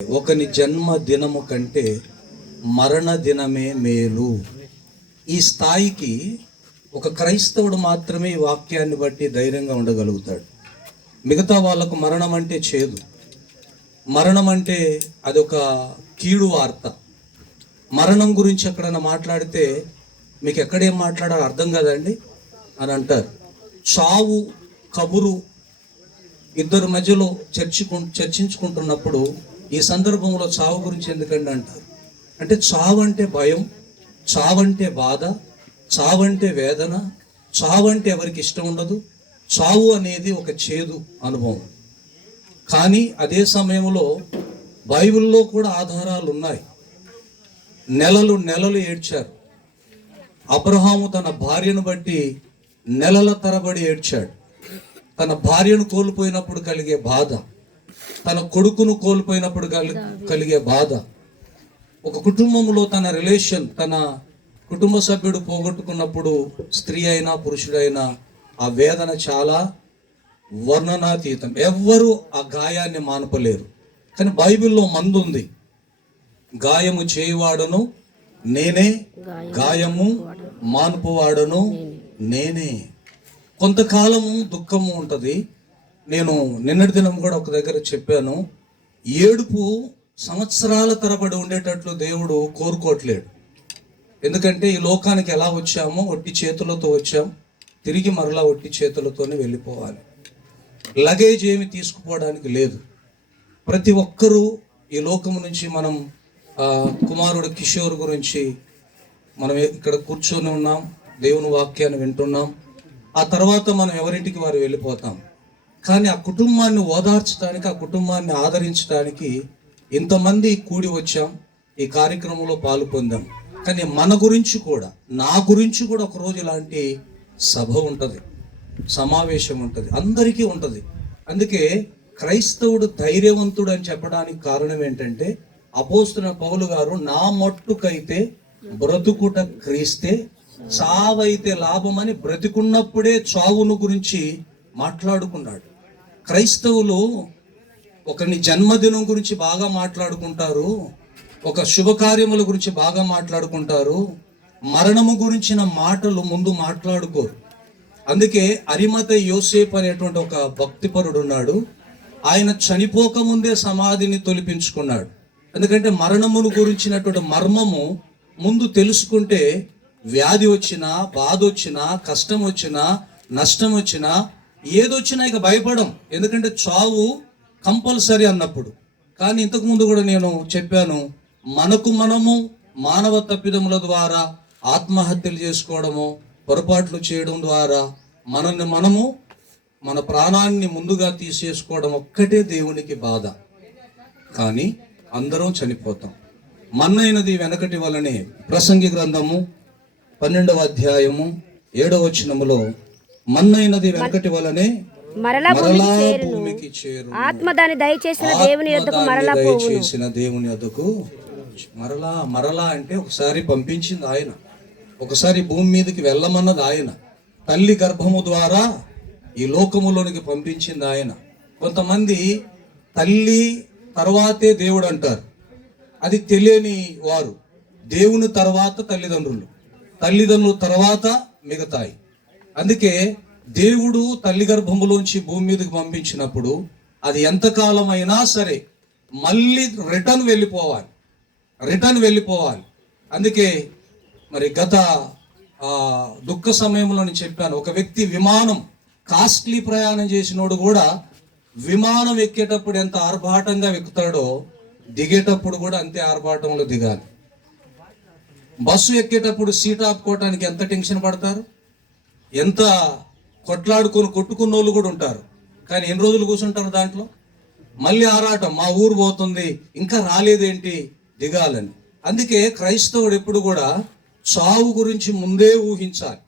ఒకని జన్మ దినము కంటే మరణ దినమే మేలు. ఈ స్థాయికి ఒక క్రైస్తవుడు మాత్రమే ఈ వాక్యాన్ని బట్టి ధైర్యంగా ఉండగలుగుతాడు. మిగతా వాళ్ళకు మరణం అంటే చేదు, మరణం అంటే అదొక కీడు వార్త. మరణం గురించి ఎక్కడైనా మాట్లాడితే మీకు ఎక్కడేం మాట్లాడాలో అర్థం కదండి అని అంటారు. చావు కబురు ఇద్దరు మధ్యలో చర్చించుకుంటున్నప్పుడు ఈ సందర్భంలో చావు గురించి ఎందుకండి అంటారు. అంటే చావు అంటే భయం, చావంటే బాధ, చావంటే వేదన, చావంటే ఎవరికి ఇష్టం ఉండదు. చావు అనేది ఒక చేదు అనుభవం. కానీ అదే సమయంలో బైబిల్లో కూడా ఆధారాలు ఉన్నాయి. నెలలు నెలలు ఏడ్చారు. అబ్రహాము తన భార్యను బట్టి నెలల తరబడి ఏడ్చాడు. తన భార్యను కోల్పోయినప్పుడు కలిగే బాధ, తన కొడుకును కోల్పోయినప్పుడు కలిగే బాధ, ఒక కుటుంబంలో తన రిలేషన్, తన కుటుంబ సభ్యుడు పోగొట్టుకున్నప్పుడు స్త్రీ అయినా పురుషుడైనా ఆ వేదన చాలా వర్ణనాతీతం. ఎవ్వరూ ఆ గాయాన్ని మానపలేరు. కానీ బైబిల్లో మందు ఉంది. గాయము చేయువాడను నేనే, గాయము మానుపువాడను నేనే. కొంతకాలము దుఃఖము ఉంటుంది. నేను నిన్నటి దినం కూడా ఒక దగ్గర చెప్పాను, ఏడుపు సంవత్సరాల తరబడి ఉండేటట్లు దేవుడు కోరుకోవట్లేడు. ఎందుకంటే ఈ లోకానికి ఎలా వచ్చామో ఒట్టి చేతులతో వచ్చాం, తిరిగి మరలా ఒట్టి చేతులతోనే వెళ్ళిపోవాలి. లగేజ్ ఏమి తీసుకుపోవడానికి లేదు. ప్రతి ఒక్కరూ ఈ లోకము నుంచి మనం కుమారుడు కిషోర్ గురించి మనం ఇక్కడ కూర్చొని ఉన్నాం, దేవుని వాక్యాన్ని వింటున్నాం. ఆ తర్వాత మనం ఎవరింటికి వారు వెళ్ళిపోతాం. కానీ ఆ కుటుంబాన్ని ఓదార్చడానికి, ఆ కుటుంబాన్ని ఆదరించడానికి ఇంతమంది కూడి వచ్చాం, ఈ కార్యక్రమంలో పాలు పొందాం. కానీ మన గురించి కూడా, నా గురించి కూడా ఒకరోజు ఇలాంటి సభ ఉంటుంది, సమావేశం ఉంటుంది, అందరికీ ఉంటుంది. అందుకే క్రైస్తవుడు ధైర్యవంతుడు అని చెప్పడానికి కారణం ఏంటంటే, అపోస్తలుడైన పౌలు గారు నా మట్టుకైతే బ్రతుకుట క్రీస్తే, చావైతే లాభమని బ్రతికున్నప్పుడే చావును గురించి మాట్లాడుకున్నాడు. క్రైస్తవులు ఒకరిని జన్మదినం గురించి బాగా మాట్లాడుకుంటారు, ఒక శుభకార్యముల గురించి బాగా మాట్లాడుకుంటారు, మరణము గురించిన మాటలు ముందు మాట్లాడుకోరు. అందుకే అరిమతయి యోసేపు అనేటువంటి ఒక భక్తిపరుడు ఉన్నాడు. ఆయన చనిపోకముందే సమాధిని తొలిపించుకున్నాడు. ఎందుకంటే మరణమును గురించినటువంటి మర్మము ముందు తెలుసుకుంటే వ్యాధి వచ్చినా, బాధ వచ్చినా, కష్టం వచ్చినా, నష్టం వచ్చినా, ఏదొచ్చినా ఇక భయపడం. ఎందుకంటే చావు కంపల్సరీ అన్నప్పుడు. కానీ ఇంతకుముందు కూడా నేను చెప్పాను, మనము మానవ తప్పిదముల ద్వారా ఆత్మహత్యలు చేసుకోవడము, పొరపాట్లు చేయడం ద్వారా మనము మన ప్రాణాన్ని ముందుగా తీసేసుకోవడం ఒక్కటే దేవునికి బాధ. కానీ అందరం చనిపోతాం. మన్నైనది వెనకటి వలనే. ప్రసంగి గ్రంథము 12వ అధ్యాయము 7వ వచనములో, మన్నైనది వెనకటి వలనే మరలా భూమికి చేరు, ఆత్మ దాని దయచేసిన దేవుని యొద్దకు మరలా అంటే ఒకసారి పంపించింది ఆయన, ఒకసారి భూమి మీదకి వెళ్ళమన్నది ఆయన, తల్లి గర్భము ద్వారా ఈ లోకములోనికి పంపించింది ఆయన. కొంతమంది తల్లి తర్వాతే దేవుడు అంటారు. అది తెలియని వారు. దేవుని తర్వాత తల్లిదండ్రులు తర్వాత మిగతాయి. అందుకే దేవుడు తల్లి గర్భములోంచి భూమి మీదకి పంపించినప్పుడు అది ఎంతకాలం అయినా సరే మళ్ళీ రిటర్న్ వెళ్ళిపోవాలి. అందుకే మరి గత దుఃఖ సమయంలో నేను చెప్పాను, ఒక వ్యక్తి విమానం కాస్ట్లీ ప్రయాణం చేసినోడు కూడా విమానం ఎక్కేటప్పుడు ఎంత ఆర్భాటంగా ఎక్కుతాడో దిగేటప్పుడు కూడా అంతే ఆర్భాటంలో దిగాలి. బస్సు ఎక్కేటప్పుడు సీట్ ఆపుకోవటానికి ఎంత టెన్షన్ పడతారు, ఎంత కొట్టుకున్న వాళ్ళు కూడా ఉంటారు. కానీ ఎన్ని రోజులు కూర్చుంటారు దాంట్లో? మళ్ళీ ఆరాటం, మా ఊరు పోతుంది, ఇంకా రాలేదేంటి దిగాలని. అందుకే క్రైస్తవుడు ఎప్పుడు కూడా చావు గురించి ముందే ఊహించాలి,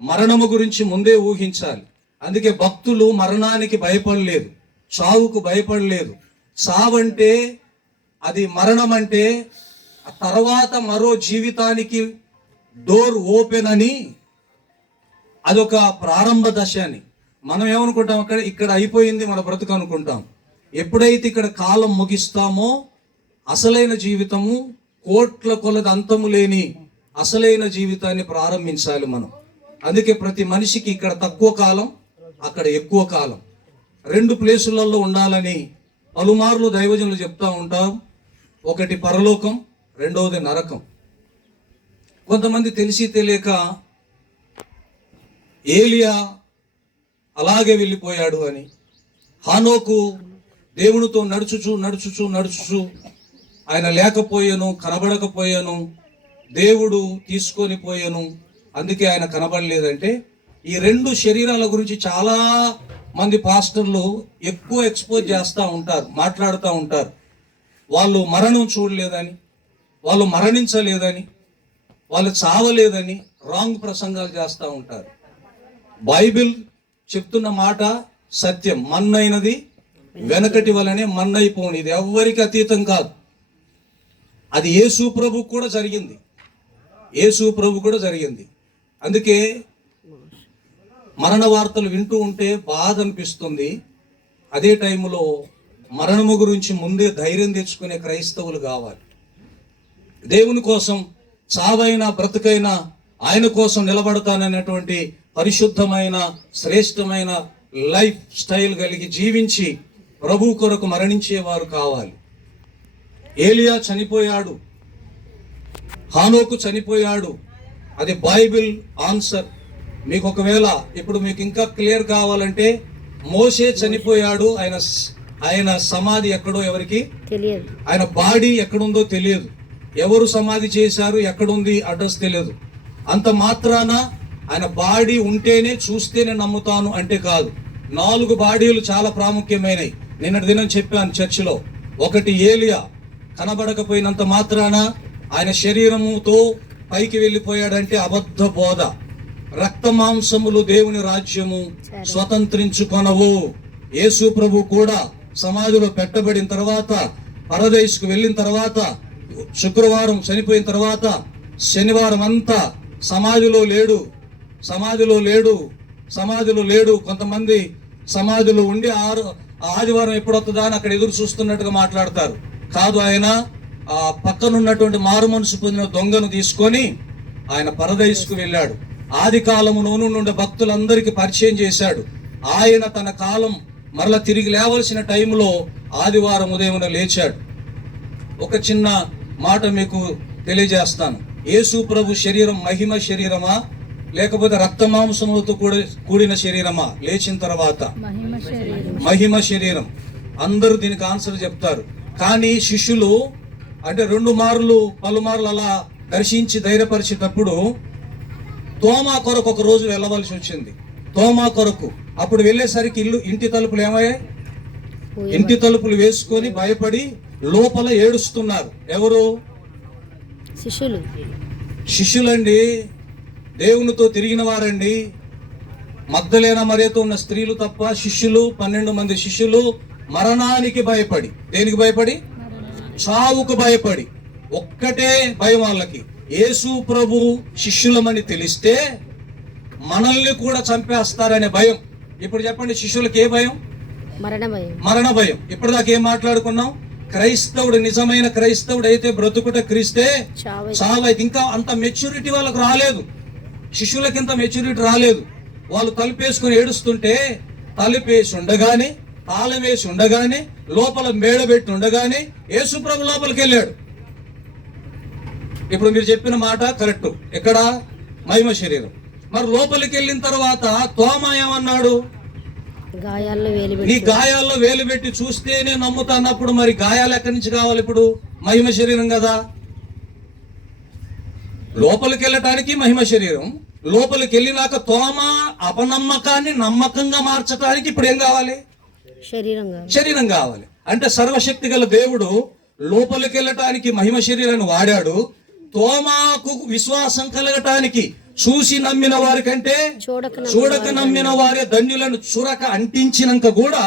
మరణము గురించి ముందే ఊహించాలి. అందుకే భక్తులు మరణానికి భయపడలేదు, చావుకు భయపడలేదు. చావంటే, అది మరణం అంటే ఆ తర్వాత మరో జీవితానికి డోర్ ఓపెన్ అని, అదొక ప్రారంభ దశ అని. మనం ఏమనుకుంటాం, ఇక్కడ అయిపోయింది మన బ్రతుకు అనుకుంటాం. ఎప్పుడైతే ఇక్కడ కాలం ముగిస్తామో అసలైన జీవితము కోట్ల కొలది అంతము లేని అసలైన జీవితాన్ని ప్రారంభించాలి మనం. అందుకే ప్రతి మనిషికి ఇక్కడ తక్కువ కాలం, అక్కడ ఎక్కువ కాలం, రెండు ప్లేసులలో ఉండాలని పలుమార్లు దైవజనులు చెప్తా ఉంటాం. ఒకటి పరలోకం, రెండవది నరకం. కొంతమంది తెలిసి తెలియక ఏలియా అలాగే వెళ్ళిపోయాడు అని, హానోకు దేవునితో నడుచుచు ఆయన లేకపోయాను, కనబడకపోయాను, దేవుడు తీసుకొని పోయాను, అందుకే ఆయన కనబడలేదంటే, ఈ రెండు శరీరాల గురించి చాలా మంది పాస్టర్లు ఎక్కువ ఎక్స్పోజ్ చేస్తూ ఉంటారు, మాట్లాడుతూ ఉంటారు. వాళ్ళు మరణం చూడలేదని, వాళ్ళు మరణించలేదని, వాళ్ళు చావలేదని రాంగ్ ప్రసంగాలు చేస్తూ ఉంటారు. బైబిల్ చెప్తున్న మాట సత్యం. మన్నైనది వెనకటి వలనే మన్నైపోని, ఇది ఎవ్వరికి అతీతం కాదు. అది యేసు ప్రభు కూడా జరిగింది, యేసు ప్రభు కూడా జరిగింది. అందుకే మరణ వార్తలు వింటూ ఉంటే బాధ అనిపిస్తుంది. అదే టైంలో మరణము గురించి ముందే ధైర్యం తెచ్చుకునే క్రైస్తవులు కావాలి. దేవుని కోసం చావైనా బ్రతుకైనా ఆయన కోసం నిలబడతాననేటువంటి పరిశుద్ధమైన శ్రేష్టమైన లైఫ్ స్టైల్ కలిగి జీవించి ప్రభు కొరకు మరణించేవారు కావాలి. ఏలియా చనిపోయాడు, హానోకు చనిపోయాడు, అది బైబిల్ ఆన్సర్. మీకు ఒకవేళ ఇప్పుడు మీకు ఇంకా క్లియర్ కావాలంటే, మోషే చనిపోయాడు, ఆయన సమాధి ఎక్కడో ఎవరికి తెలియదు, ఆయన బాడీ ఎక్కడుందో తెలియదు, ఎవరు సమాధి చేశారు ఎక్కడుంది అడ్రస్ తెలియదు. అంత మాత్రాన ఆయన బాడీ ఉంటేనే చూస్తేనే నమ్ముతాను అంటే కాదు. 4 బాడీలు చాలా ప్రాముఖ్యమైనవి. నిన్నటి దినం చెప్పాను చర్చిలో. ఒకటి ఏలియా, కనబడకపోయినంత మాత్రాన ఆయన శరీరముతో పైకి వెళ్ళిపోయాడంటే అబద్ధ బోధ. రక్త మాంసములు దేవుని రాజ్యము స్వతంత్రించుకొనవు. యేసు ప్రభు కూడా సమాధిలో పెట్టబడిన తర్వాత, పరదేశుకు వెళ్ళిన తర్వాత, శుక్రవారం చనిపోయిన తర్వాత శనివారం అంతా సమాధిలో లేడు. కొంతమంది సమాధిలో ఉండి ఆదివారం ఎప్పుడొస్తుందా అని అక్కడ ఎదురు చూస్తున్నట్టుగా మాట్లాడతారు. కాదు, ఆయన ఆ పక్కనున్నటువంటి మారు మనసు పొందిన దొంగను తీసుకొని ఆయన పరదేశుకు వెళ్ళాడు. ఆది కాలమును నుండి భక్తులందరికీ పరిచయం చేశాడు. ఆయన తన కాలం మరలా తిరిగి లేవలసిన టైంలో ఆదివారం ఉదయం లేచాడు. ఒక చిన్న మాట మీకు తెలియజేస్తాను. యేసు ప్రభు శరీరం మహిమ శరీరమా లేకపోతే రక్త మాంసములతో కూడిన శరీరమా? లేచిన తర్వాత మహిమ శరీరం. అందరూ దీనికి ఆన్సర్ చెప్తారు. కానీ శిష్యులు అంటే పలుమార్లు అలా దర్శించి ధైర్యపరిచేటప్పుడు తోమా కొరకు ఒక రోజు వెళ్ళవలసి వచ్చింది. తోమా కొరకు అప్పుడు వెళ్ళేసరికి ఇంటి తలుపులు ఏమయ్యాయి? ఇంటి తలుపులు వేసుకొని భయపడి లోపల ఏడుస్తున్నారు. ఎవరు? శిష్యులండి, దేవునితో తిరిగిన వారండి. మగ్దలేన మరియతో ఉన్న స్త్రీలు తప్ప శిష్యులు 12 మంది శిష్యులు మరణానికి భయపడి, దేనికి భయపడి? చావుకు భయపడి. ఒక్కటే భయం వాళ్ళకి, యేసు ప్రభు శిష్యులమని తెలిస్తే మనల్ని కూడా చంపేస్తారనే భయం. ఇప్పుడు చెప్పండి, శిష్యులకి ఏ భయం? మరణ భయం. ఇప్పటిదాకా ఏం మాట్లాడుకున్నాం? క్రైస్తవుడు, నిజమైన క్రైస్తవుడు అయితే బ్రతుకుట క్రీస్తే చావైతే. ఇంకా అంత మెచ్యూరిటీ వాళ్ళకు రాలేదు, శిష్యులకి ఇంత మెచ్యూరిటీ రాలేదు. వాళ్ళు తలుపేసుకుని ఏడుస్తుంటే తలుపేసి ఉండగానే, తాళం వేసి ఉండగానే, లోపల మేడబెట్టి ఉండగానే యేసు ప్రభు లోపలికి వెళ్ళాడు. ఇప్పుడు మీరు చెప్పిన మాట కరెక్ట్. ఎక్కడ? మహిమ శరీరం. మరి లోపలికి వెళ్ళిన తర్వాత తోమా ఏమన్నాడు? నీ గాయాల్లో వేలు పెట్టి చూస్తేనే నమ్ముతాన్నప్పుడు మరి గాయాలు ఎక్కడి నుంచి కావాలి? ఇప్పుడు మహిమ శరీరం కదా. లోపలికి వెళ్ళటానికి మహిమ శరీరం, లోపలికి వెళ్ళినాక తోమా అపనమ్మకాన్ని నమ్మకంగా మార్చడానికి ఇప్పుడు ఏం కావాలి? శరీరం కావాలి. అంటే సర్వశక్తి గల దేవుడు లోపలికి వెళ్ళటానికి మహిమ శరీరాన్ని వాడాడు. తోమాకు విశ్వాసం కలగటానికి చూసి నమ్మిన వారి కంటే చూడక నమ్మిన వారే ధన్యులను చురక అంటించినాక కూడా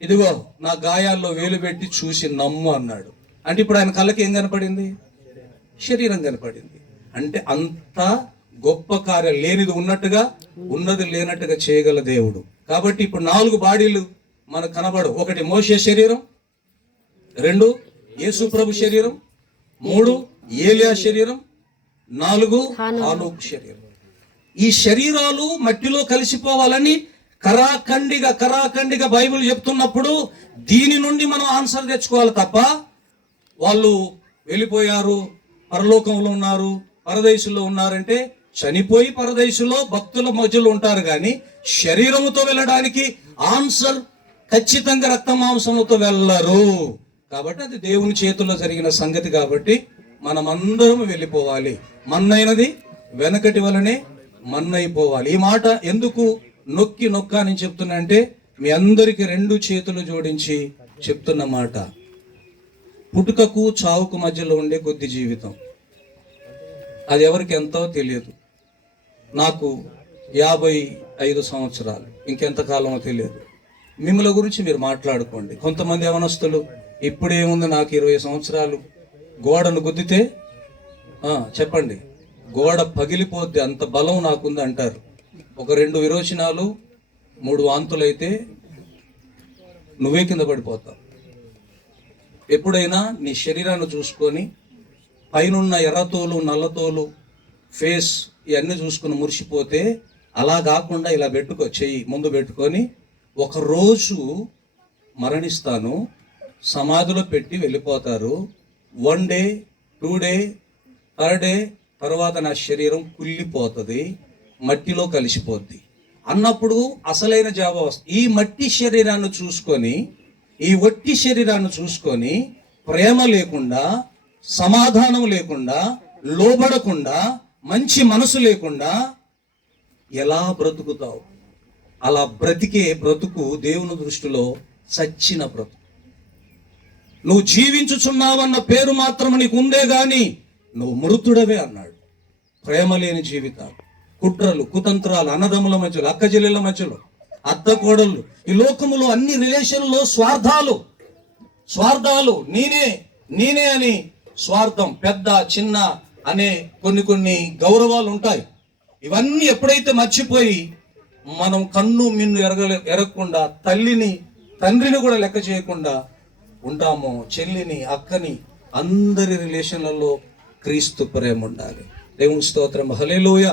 ఇదిగో నా గాయాల్లో వేలు పెట్టి చూసి నమ్ము అన్నాడు. అంటే ఇప్పుడు ఆయన కళ్ళకి ఏం కనపడింది? శరీరం కనపడింది. అంటే అంత గొప్ప కార్యం, లేనిది ఉన్నట్టుగా ఉన్నది లేనట్టుగా చేయగల దేవుడు. కాబట్టి ఇప్పుడు 4 బాడీలు మనకు కనబడు. ఒకటి మోషే శరీరం, 2 యేసు ప్రభు శరీరం, 3 ఏలియా శరీరం, 4 హానోకు శరీరం. ఈ శరీరాలు మట్టిలో కలిసిపోవాలని కరాఖండిగా బైబిల్ చెప్తున్నప్పుడు దీని నుండి మనం ఆన్సర్ తెచ్చుకోవాలి తప్ప వాళ్ళు వెళ్ళిపోయారు, పరలోకంలో ఉన్నారు, పరదేశంలో ఉన్నారంటే చనిపోయి పరదేశంలో భక్తుల మధ్యలో ఉంటారు, కానీ శరీరముతో వెళ్ళడానికి ఆన్సర్ ఖచ్చితంగా రక్త మాంసములతో వెళ్ళరు. కాబట్టి అది దేవుని చేతుల్లో జరిగిన సంగతి. కాబట్టి మనమందరం వెళ్ళిపోవాలి. మన్నైనది వెనకటి వలనే మన్నైపోవాలి. ఈ మాట ఎందుకు నొక్కా అని చెప్తున్నా అంటే మీ అందరికి 2 చేతులు జోడించి చెప్తున్న మాట. పుట్టుకకు చావుకు మధ్యలో ఉండే కొద్ది జీవితం, అది ఎవరికి ఎంతో తెలియదు. నాకు 55 సంవత్సరాలు, ఇంకెంతకాలమో తెలియదు. మిమ్మల్ని గురించి మీరు మాట్లాడుకోండి. కొంతమంది యవనస్తులు ఇప్పుడేముంది నాకు 20 సంవత్సరాలు, గోడను గుద్దితే చెప్పండి గోడ పగిలిపోద్ది, అంత బలం నాకుంది అంటారు. ఒక 2 విరోచనాలు 3 వాంతులు అయితే నువ్వే కింద పడిపోతావు. ఎప్పుడైనా నీ శరీరాన్ని చూసుకొని పైనున్న ఎర్రతోలు, నల్లతోలు, ఫేస్ ఇవన్నీ చూసుకుని మురిసిపోతే అలా కాకుండా ఇలా చెయ్యి ముందు పెట్టుకొని ఒకరోజు మరణిస్తాను, సమాధిలో పెట్టి వెళ్ళిపోతారు. 1 డే 2 డే 3rd డే తర్వాత నా శరీరం కుళ్ళిపోతుంది, మట్టిలో కలిసిపోద్ది అన్నప్పుడు అసలైన జవాబు వస్తుంది. ఈ మట్టి శరీరాన్ని చూసుకొని, ఈ వట్టి శరీరాన్ని చూసుకొని ప్రేమ లేకుండా, సమాధానం లేకుండా, లోబడకుండా, మంచి మనసు లేకుండా ఎలా బ్రతుకుతావు? అలా బ్రతికే బ్రతుకు దేవుని దృష్టిలో చచ్చిన బ్రతుకు. నువ్వు జీవించుచున్నావన్న పేరు మాత్రం నీకు ఉందే గాని నువ్వు మృతుడవే అన్నాడు. ప్రేమ లేని జీవితాలు, కుట్రలు, కుతంత్రాలు, అన్నదమ్ముల మధ్యలో, అక్క చెల్లెల మధ్యలో, అత్త కోడళ్ళు, ఈ లోకములో అన్ని రిలేషన్లో స్వార్థాలు, నేనే అని స్వార్థం, పెద్ద చిన్న అనే కొన్ని గౌరవాలు ఉంటాయి. ఇవన్నీ ఎప్పుడైతే మర్చిపోయి మనం కన్ను మిన్ను ఎరగకుండా తండ్రిని కూడా లెక్క చేయకుండా ఉంటామో, చెల్లిని, అక్కని, అందరి రిలేషన్లలో క్రీస్తు ప్రేమ ఉండాలి. దేవుని స్తోత్రం. హల్లెలూయా,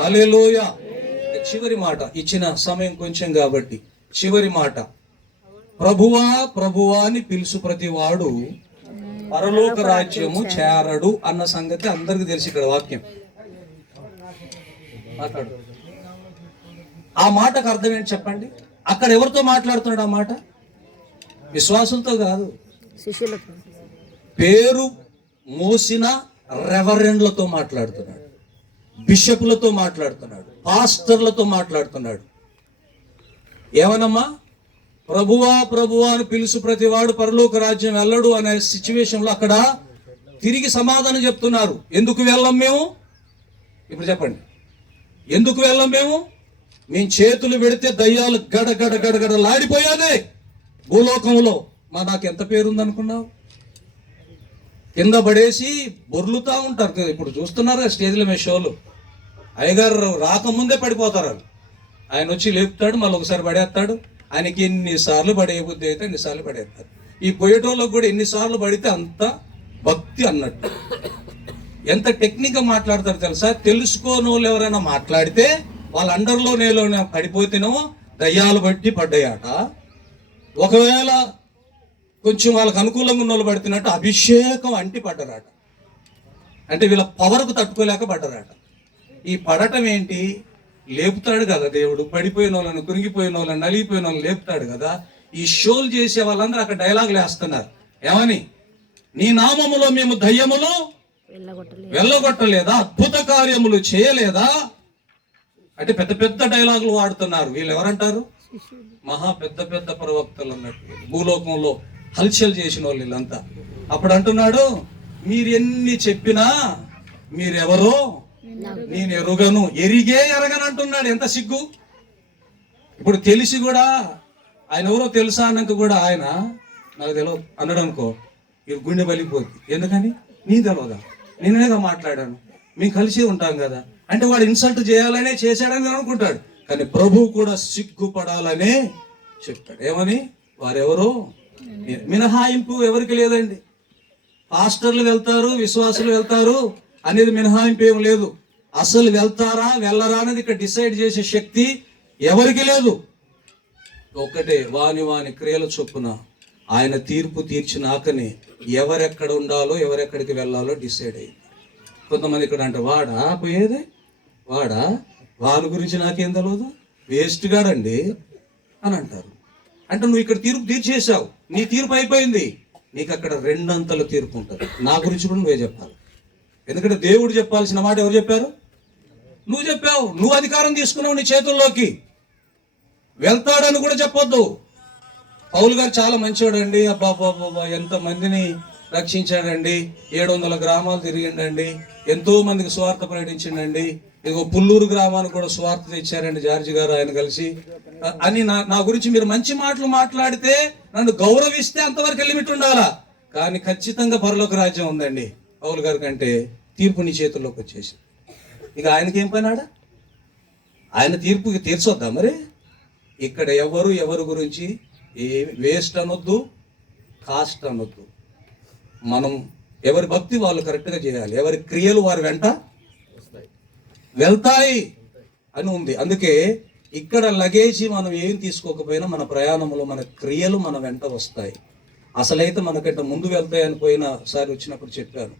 హల్లెలూయా. చివరి మాట, ఇచ్చిన సమయం కొంచెం కాబట్టి చివరి మాట, ప్రభువా ప్రభువా అని పిలుసు ప్రతివాడు పరలోక రాజ్యము చేరడు అన్న సంగతి అందరికి తెలిసి ఇక్కడ వాక్యం మాట్లాడు. ఆ మాటకు అర్థం ఏంటి చెప్పండి? అక్కడ ఎవరితో మాట్లాడుతున్నాడు ఆ మాట? విశ్వాసులతో కాదు, పేరు మోసిన రెవరెండ్లతో మాట్లాడుతున్నాడు, బిషపులతో మాట్లాడుతున్నాడు, పాస్టర్లతో మాట్లాడుతున్నాడు. ఏమనమ్మా? ప్రభువా ప్రభువా అని పిలుసు ప్రతివాడు పరలోక రాజ్యం వెళ్ళడు అనే సిచ్యువేషన్లో అక్కడ తిరిగి సమాధానం చెప్తున్నారు. ఎందుకు వెళ్ళం మేము? ఇప్పుడు చెప్పండి, ఎందుకు వెళ్ళం మేము చేతులు పెడితే దయ్యాలు గడగడ లాడిపోయాదే భూలోకంలో. నాకు ఎంత పేరుందనుకున్నావు? కింద పడేసి బొర్లుతా ఉంటారు కదా. ఇప్పుడు చూస్తున్నారు స్టేజ్ల మీద షోలు, అయ్యగారు రాకముందే పడిపోతారు. ఆయన వచ్చి లేపుతాడు, మళ్ళీ ఒకసారి పడేస్తాడు. ఆయనకి ఎన్నిసార్లు పడే బుద్ధి అయితే ఎన్నిసార్లు పడేస్తారు. ఈ పోయేటోళ్ళకి కూడా ఎన్నిసార్లు పడితే అంత భక్తి అన్నట్టు. ఎంత టెక్నిక్గా మాట్లాడతారు తెలుసా? తెలుసుకోని వాళ్ళు ఎవరైనా మాట్లాడితే వాళ్ళ అండర్లో నేలో పడిపోతేనో దయ్యాలు బట్టి పడ్డాయట. ఒకవేళ కొంచెం వాళ్ళకు అనుకూలంగా ఉన్న వాళ్ళు పడుతున్నట్టు అభిషేకం అంటి పడ్డరాట. అంటే వీళ్ళ పవర్కు తట్టుకోలేక పడ్డరాట. ఈ పడటం ఏంటి? లేపుతాడు కదా దేవుడు. పడిపోయిన వాళ్ళని, కురిగిపోయిన వాళ్ళని, నలిగిపోయిన వాళ్ళని లేపుతాడు కదా. ఈ షోలు చేసే వాళ్ళందరూ అక్కడ డైలాగులు వేస్తున్నారు. ఏమని? నీ నామములో మేము దయ్యములు వెళ్ళగొట్టలేదా? అద్భుత కార్యములు చేయలేదా? అంటే పెద్ద పెద్ద డైలాగులు వాడుతున్నారు. వీళ్ళు ఎవరంటారు? మహా పెద్ద ప్రవక్తలు అన్నట్టు, భూలోకంలో హల్చల్ చేసిన వాళ్ళు వీళ్ళంతా. అప్పుడు అంటున్నాడు, మీరు ఎన్ని చెప్పినా మీరెవరో నేను ఎరుగను, ఎరగను అంటున్నాడు. ఎంత సిగ్గు! ఇప్పుడు తెలిసి కూడా ఆయన ఎవరో తెలుసా అన్నాక కూడా ఆయన నాకు తెలియదు అన్నాడు అనుకో, ఇక గుండె బలిపోద్ది. ఎందుకని? నీ తెలియదా? నేనేగా మాట్లాడాను, మేము కలిసి ఉంటాం కదా అంటే వాడు ఇన్సల్ట్ చేయాలనే చేశాడని అనుకుంటాడు. కానీ ప్రభువు కూడా సిగ్గుపడాలనే చెప్పాడు. ఏమని? వారెవరో మినహాయింపు ఎవరికి లేదండి. పాస్టర్లు వెళ్తారు, విశ్వాసులు వెళ్తారు అనేది మినహాయింపు ఏం లేదు. అసలు వెళ్తారా వెళ్ళరా అనేది ఇక్కడ డిసైడ్ చేసే శక్తి ఎవరికి లేదు. ఒక్కటే, వాని వాని క్రియల చొప్పున ఆయన తీర్పు తీర్చినాకనే ఎవరెక్కడ ఉండాలో ఎవరెక్కడికి వెళ్ళాలో డిసైడ్ అయ్యింది. కొంతమంది ఇక్కడ అంటే వాడా పోయేదే, వాని గురించి నాకేం తెలియదు, వేస్ట్ గాడండి అని అంటారు. అంటే నువ్వు ఇక్కడ తీర్పు తీర్చేసావు, నీ తీర్పు అయిపోయింది, నీకు అక్కడ రెండంతల తీర్పు ఉంటుంది. నా గురించి కూడా నువ్వే చెప్పాలి. ఎందుకంటే దేవుడు చెప్పాల్సిన మాట ఎవరు చెప్పారు? నువ్వు చెప్పావు. నువ్వు అధికారం తీసుకున్నావు నీ చేతుల్లోకి. వెళ్తాడని కూడా చెప్పొద్దు. పౌలు గారు చాలా మంచివాడండి, అబ్బాబ్బాబ్బా ఎంత మందిని రక్షించాడండి, 700 గ్రామాలు తిరిగిండండి, ఎంతో మందికి స్వార్థ ప్రకటించిండండి, ఇదిగో పుల్లూరు గ్రామానికి కూడా స్వార్థ తెచ్చారండి జార్జి గారు ఆయన కలిసి అని నా గురించి మీరు మంచి మాటలు మాట్లాడితే, నన్ను గౌరవిస్తే అంతవరకు లిమిట్ ఉండాలా. కానీ ఖచ్చితంగా పరలోక రాజ్యం ఉందండి పౌలు గారి కంటే. తీర్పు నీ చేతుల్లోకి వచ్చేసి ఇక ఆయనకేం పనాడా? ఆయన తీర్పుకి తీర్చొద్దా మరి? ఇక్కడ ఎవరు గురించి వేస్ట్ అనొద్దు, కాస్ట్ అనొద్దు. మనం ఎవరి భక్తి వాళ్ళు కరెక్ట్గా చేయాలి, ఎవరి క్రియలు వారి వెంట వెళ్తాయి అని ఉంది. అందుకే ఇక్కడ లగేజీ మనం ఏం తీసుకోకపోయినా మన ప్రయాణంలో మన క్రియలు మన వెంట వస్తాయి. అసలైతే మనకంటే ముందు వెళ్తాయి అని పోయినసారి వచ్చినప్పుడు చెప్పాను.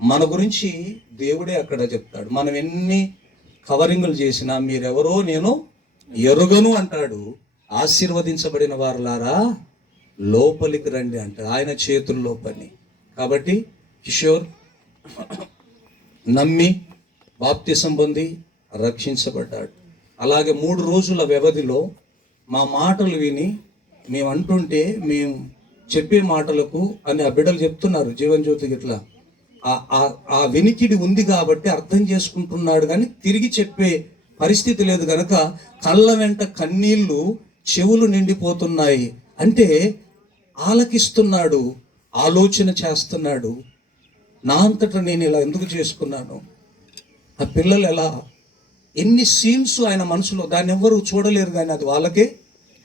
మన గురించి దేవుడే అక్కడ చెప్తాడు. మనం ఎన్ని కవరింగులు చేసినా మీరెవరో నేను ఎరుగను అంటాడు. ఆశీర్వదించబడిన వారులారా లోపలికి రండి అంటాడు, ఆయన చేతుల్లో పని. కాబట్టి కిషోర్ నమ్మి బాప్తిసం పొంది రక్షించబడ్డాడు. అలాగే 3 రోజుల వ్యవధిలో మా మాటలు విని మేము అంటుంటే మేము చెప్పే మాటలకు అని ఆ బిడ్డలు చెప్తున్నారు జీవన్ జ్యోతికి. ఇట్లా ఆ వినికిడి ఉంది కాబట్టి అర్థం చేసుకుంటున్నాడు, కానీ తిరిగి చెప్పే పరిస్థితి లేదు కనుక కళ్ళ వెంట కన్నీళ్లు, చెవులు నిండిపోతున్నాయి. అంటే ఆలకిస్తున్నాడు, ఆలోచన చేస్తున్నాడు. నా అంతటా నేను ఇలా ఎందుకు చేసుకున్నాను, ఆ పిల్లలు ఎలా, ఎన్ని సీన్స్ ఆయన మనసులో, దాన్ని ఎవ్వరు చూడలేరు కానీ అది వాళ్ళకే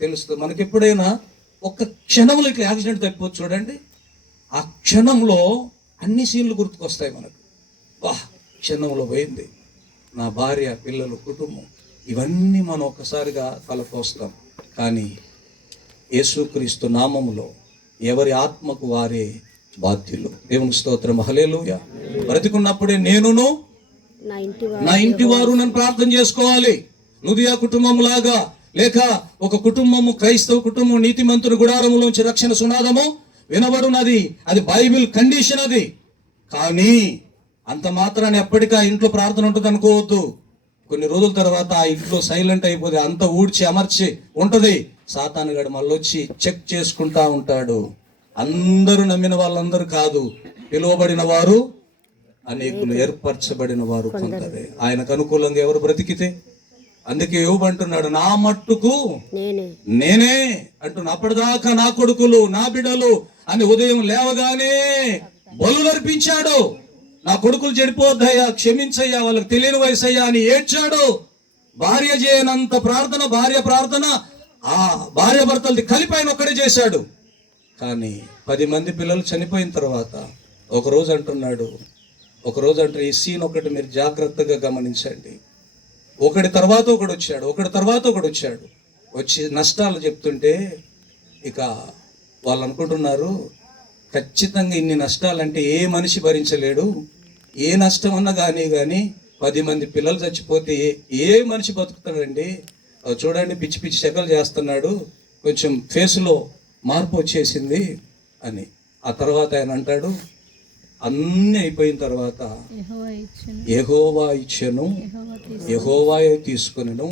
తెలుస్తుంది. మనకి ఎప్పుడైనా ఒక్క క్షణంలో ఇట్లా యాక్సిడెంట్ తప్పిపోవచ్చు చూడండి, ఆ క్షణంలో అన్ని సీన్లు గుర్తుకొస్తాయి మనకు. క్షణంలో పోయింది నా భార్య, పిల్లలు, కుటుంబం, ఇవన్నీ మనం ఒక్కసారిగా తలపోస్తాం. కానీ యేసుక్రీస్తు నామములో ఎవరి ఆత్మకు వారే బాధ్యులు. దేవుని స్తోత్రం, హల్లెలూయా. బ్రతికున్నప్పుడే నేనును నా ఇంటి వారు నన్ను ప్రార్థన చేసుకోవాలి. నుదియా కుటుంబం లాగా, లేక ఒక కుటుంబము, క్రైస్తవ కుటుంబం నీతిమంతుని గుడారములోంచి రక్షణ సునాదము వినబడున్నది, అది బైబిల్ కండిషన్ అది. కానీ అంత మాత్రాన్ని ఎప్పటికీ ఆ ఇంట్లో ప్రార్థన ఉంటుంది అనుకోవద్దు. కొన్ని రోజుల తర్వాత ఆ ఇంట్లో సైలెంట్ అయిపోతే, అంత ఊడ్చి అమర్చి ఉంటది. సాతానుగాడు మళ్ళొచ్చి చెక్ చేసుకుంటా ఉంటాడు. అందరూ నమ్మిన వాళ్ళందరూ కాదు, పిలువబడిన వారు అనేకులు, ఏర్పరచబడిన వారు కొందరే. ఆయనకు అనుకూలంగా ఎవరు బ్రతికితే, అందుకే యోబు అంటున్నాడు, నా మట్టుకు నేనే అంటున్నా. అప్పటిదాకా నా కొడుకులు, నా బిడ్డలు అని ఉదయం లేవగానే బలులర్పించాడు. నా కొడుకులు చెడిపోద్దయ్యా, క్షమించయ్యా, వాళ్ళకి తెలియని వయసు అయ్యా అని ఏడ్చాడు. భార్య చేయనంత ప్రార్థన, భార్య ప్రార్థన ఆ భార్య భర్తలది కలిపి ఆయన ఒక్కడే చేశాడు. కానీ 10 మంది పిల్లలు చనిపోయిన తర్వాత ఒకరోజు అంటున్నాడు, ఈ సీన్ ఒకటి మీరు జాగ్రత్తగా గమనించండి. ఒకటి తర్వాత ఒకడు వచ్చాడు, వచ్చి నష్టాలు చెప్తుంటే ఇక వాళ్ళు అనుకుంటున్నారు, ఖచ్చితంగా ఇన్ని నష్టాలంటే ఏ మనిషి భరించలేడు, ఏ నష్టం అన్నా కానీ 10 మంది పిల్లలు చచ్చిపోతే ఏ మనిషి బతుకుతాడండి, చూడండి పిచ్చి పిచ్చి చెక్కలు చేస్తున్నాడు, కొంచెం ఫేస్లో మార్పు వచ్చేసింది అని. ఆ తర్వాత ఆయన అంటాడు, అన్నీ అయిపోయిన తర్వాత యెహోవా ఇచ్చెను, యెహోవా తీసుకొనెను,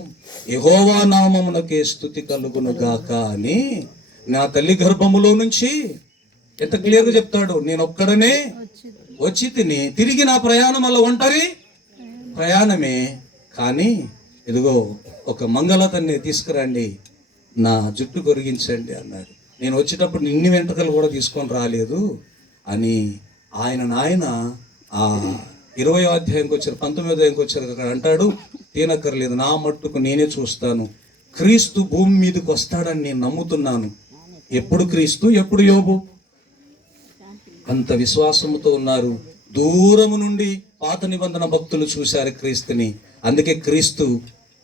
యెహోవా నామమునకే స్తుతి కలుగును గాక అని నా తల్లి గర్భములో నుంచి ఎంత క్లియర్గా చెప్తాడు. నేను ఒక్కడనే వచ్చి తిరిగి నా ప్రయాణం అలా ఒంటరి ప్రయాణమే, కానీ ఇదిగో ఒక మంగళతని తీసుకురండి, నా జుట్టు కొరిగించండి అన్నాడు. నేను వచ్చేటప్పుడు ఇన్ని వెంట్రుకలు కూడా తీసుకొని రాలేదు అని ఆయన ఆ 20వ అధ్యాయంకి వచ్చారు, 19వ అధ్యాయంకి వచ్చారు, అక్కడ అంటాడు, తీనక్కర్లేదు, నా మట్టుకు నేనే చూస్తాను, క్రీస్తు భూమి మీదకి వస్తాడని నేను నమ్ముతున్నాను. ఎప్పుడు క్రీస్తు, ఎప్పుడు యోబు? అంత విశ్వాసముతో ఉన్నారు. దూరము నుండి పాత నిబంధన భక్తులు చూశారు క్రీస్తుని. అందుకే క్రీస్తు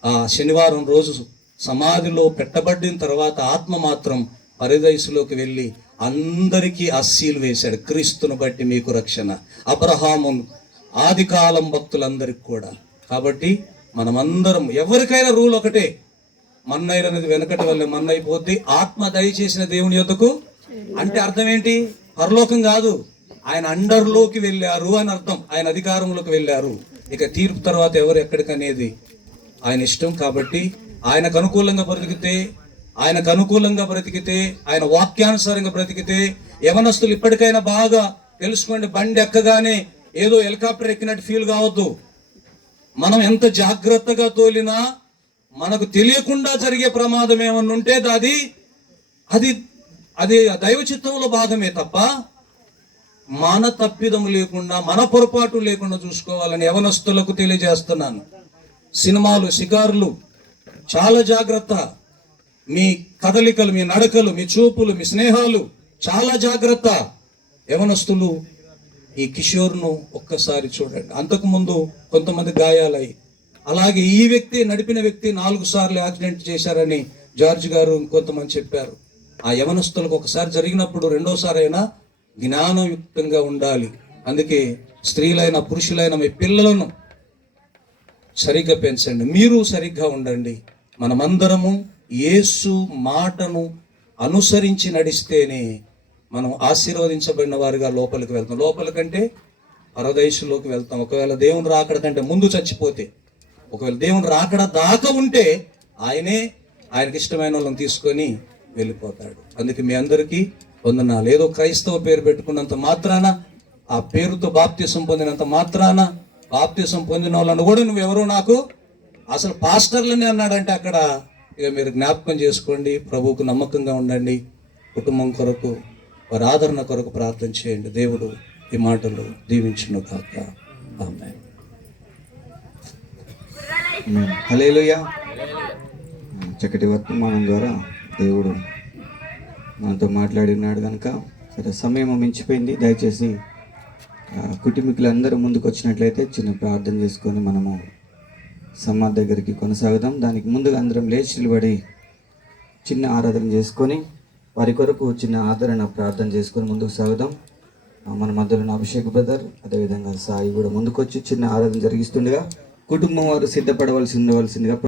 ఆ శనివారం రోజు సమాధిలో పెట్టబడిన తర్వాత ఆత్మ మాత్రం పరదైసులోకి వెళ్ళి అందరికీ అస్సీలు వేశాడు. క్రీస్తును బట్టి మీకు రక్షణ. అబ్రహాము, ఆది కాలం భక్తులందరికీ కూడా. కాబట్టి మనమందరం, ఎవరికైనా రూల్ ఒకటే, మన్నైర్ అనేది వెనకటి వల్లే మన్నైపోద్ది, ఆత్మ దయచేసిన దేవుని యొద్దకు. అంటే అర్థం ఏంటి? పరలోకం కాదు, ఆయన అండర్లోకి వెళ్ళారు అని అర్థం. ఆయన అధికారంలోకి వెళ్ళారు. ఇక తీర్పు తర్వాత ఎవరు ఎక్కడికనేది ఆయన ఇష్టం. కాబట్టి ఆయనకు అనుకూలంగా బ్రతికితే, ఆయన వాక్యానుసారంగా బ్రతికితే, యవనస్తులు ఇప్పటికైనా బాగా తెలుసుకోండి, బండి ఎక్కగానే ఏదో హెలికాప్టర్ ఎక్కినట్టు ఫీల్ కావద్దు. మనం ఎంత జాగ్రత్తగా తోలినా మనకు తెలియకుండా జరిగే ప్రమాదం ఏమన్నా ఉంటే అది దైవ చిత్తంలో భాగమే తప్ప మన తప్పిదము లేకుండా, మన పొరపాటు లేకుండా చూసుకోవాలని యవనస్తులకు తెలియజేస్తున్నాను. సినిమాలు, షికారులు చాలా జాగ్రత్త. మీ కదలికలు, మీ నడకలు, మీ చూపులు, మీ స్నేహాలు చాలా జాగ్రత్త. యవనస్తులు, ఈ కిషోర్ను ఒక్కసారి చూడండి. అంతకుముందు కొంతమంది గాయాలయ్యి, అలాగే ఈ వ్యక్తి, నడిపిన వ్యక్తి 4 సార్లు యాక్సిడెంట్ చేశారని జార్జ్ గారు ఇంకొంతమంది చెప్పారు. ఆ యవనస్తులకు ఒకసారి జరిగినప్పుడు రెండోసారి అయినా జ్ఞానయుక్తంగా ఉండాలి. అందుకే స్త్రీలైన పురుషులైన మీ పిల్లలను సరిగ్గా పెంచండి, మీరు సరిగ్గా ఉండండి. మనమందరము యేసు మాటను అనుసరించి నడిస్తేనే మనం ఆశీర్వదించబడిన వారిగా లోపలికి వెళ్తాం. లోపలికంటే పరదేశంలోకి వెళ్తాం. ఒకవేళ దేవుని రాకడ కంటే ముందు చచ్చిపోతే, ఒకవేళ దేవుని రాకడ దాకా ఉంటే ఆయనకి ఇష్టమైన వాళ్ళని తీసుకొని వెళ్ళిపోతాడు. అందుకే మీ అందరికీ వందనాలు. ఏదో క్రైస్తవ పేరు పెట్టుకున్నంత మాత్రాన, ఆ పేరుతో బాప్తిసం పొందినంత మాత్రాన, బాప్తిసం పొందిన వాళ్ళని కూడా నువ్వెవరో నాకు అసలు పాస్టర్లని అన్నాడంటే అక్కడ ఇక మీరు జ్ఞాపకం చేసుకోండి. ప్రభువుకు నమ్మకంగా ఉండండి. కుటుంబం కొరకు, వారి ఆదరణ కొరకు ప్రార్థన చేయండి. దేవుడు ఈ మాటలు దీవించును కాక. ఆమేన్. హల్లెలూయా. చక్కటి వర్తమానం ద్వారా దేవుడు మనతో మాట్లాడినాడు కనుక సరే, సమయం మించిపోయింది. దయచేసి కుటుంబీకులందరూ ముందుకు వచ్చినట్లయితే చిన్న ప్రార్థన చేసుకొని మనము సమాధి దగ్గరికి కొనసాగుదాం. దానికి ముందుగా అందరం లేచి నిలబడి చిన్న ఆరాధన చేసుకొని, వారి కొరకు చిన్న ఆదరణ ప్రార్థన చేసుకొని ముందుకు సాగుదాం. మన మధ్యలో అభిషేక్ బ్రదర్, అదేవిధంగా సాయి కూడా ముందుకొచ్చి చిన్న ఆరాధన జరిగిస్తుండగా కుటుంబం వారు సిద్ధపడవలసిందిగా